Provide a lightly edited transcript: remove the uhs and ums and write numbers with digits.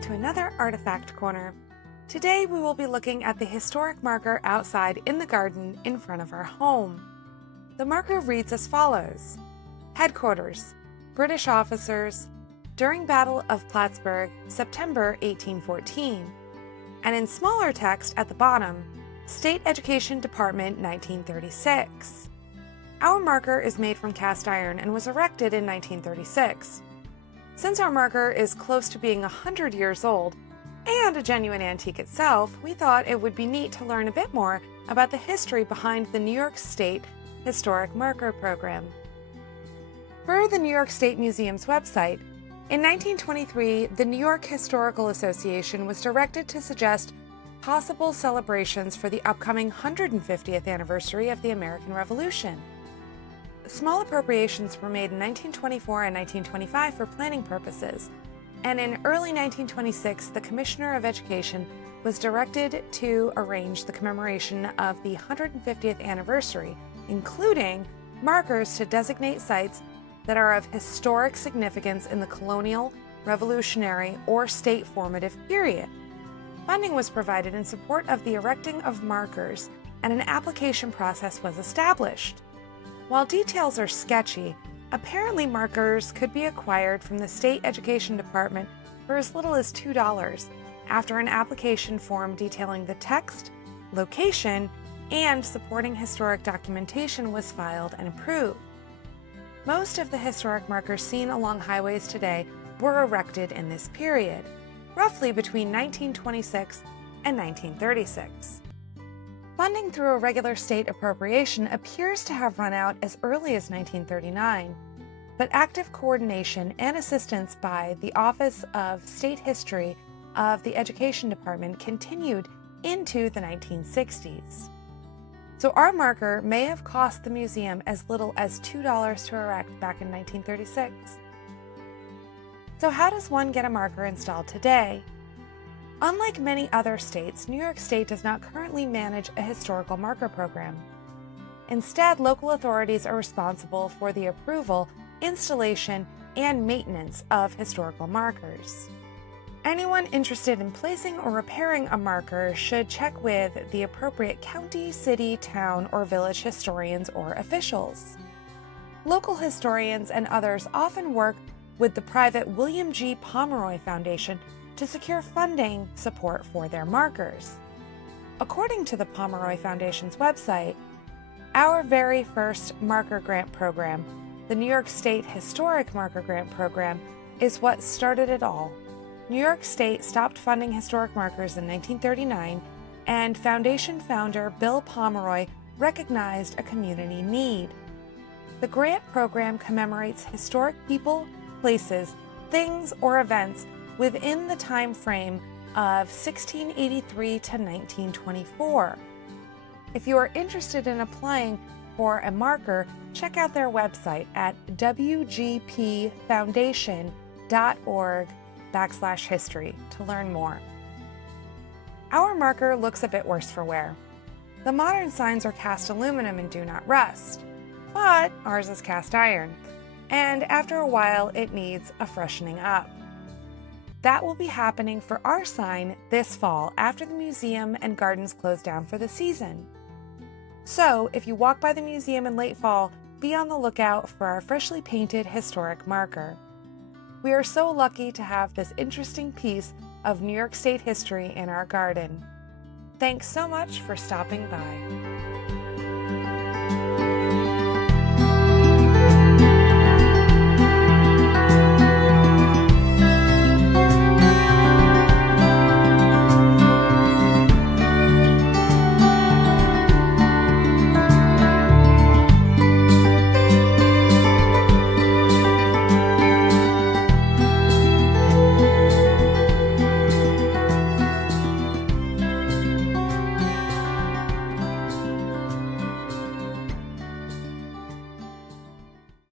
back to another Artifact Corner. Today we will be looking at the historic marker outside in the garden in front of our home. The marker reads as follows: Headquarters, British officers, during Battle of Plattsburgh, September 1814. And in smaller text at the bottom, State Education Department 1936. Our marker is made from cast iron and was erected in 1936. Since our marker is close to being 100 years old and a genuine antique itself, we thought it would be neat to learn a bit more about the history behind the New York State Historic Marker Program. Per the New York State Museum's website, in 1923, the New York Historical Association was directed to suggest possible celebrations for the upcoming 150th anniversary of the American Revolution. Small appropriations were made in 1924 and 1925 for planning purposes, and in early 1926, the Commissioner of Education was directed to arrange the commemoration of the 150th anniversary, including markers to designate sites that are of historic significance in the colonial, revolutionary, or state formative period. Funding was provided in support of the erecting of markers, and an application process was established. While details are sketchy, apparently markers could be acquired from the State Education Department for as little as $2 after an application form detailing the text, location, and supporting historic documentation was filed and approved. Most of the historic markers seen along highways today were erected in this period, roughly between 1926 and 1936. Funding through a regular state appropriation appears to have run out as early as 1939, but active coordination and assistance by the Office of State History of the Education Department continued into the 1960s. So our marker may have cost the museum as little as $2 to erect back in 1936. So how does one get a marker installed today? Unlike many other states, New York State does not currently manage a historical marker program. Instead, local authorities are responsible for the approval, installation, and maintenance of historical markers. Anyone interested in placing or repairing a marker should check with the appropriate county, city, town, or village historians or officials. Local historians and others often work with the private William G. Pomeroy Foundation to secure funding support for their markers. According to the Pomeroy Foundation's website, our very first marker grant program, the New York State Historic Marker Grant Program, is what started it all. New York State stopped funding historic markers in 1939, and Foundation founder Bill Pomeroy recognized a community need. The grant program commemorates historic people, places, things, or events within the time frame of 1683 to 1924. If you are interested in applying for a marker, check out their website at wgpfoundation.org/history to learn more. Our marker looks a bit worse for wear. The modern signs are cast aluminum and do not rust, but ours is cast iron, and after a while it needs a freshening up. That will be happening for our sign this fall after the museum and gardens close down for the season. So, if you walk by the museum in late fall, be on the lookout for our freshly painted historic marker. We are so lucky to have this interesting piece of New York State history in our garden. Thanks so much for stopping by.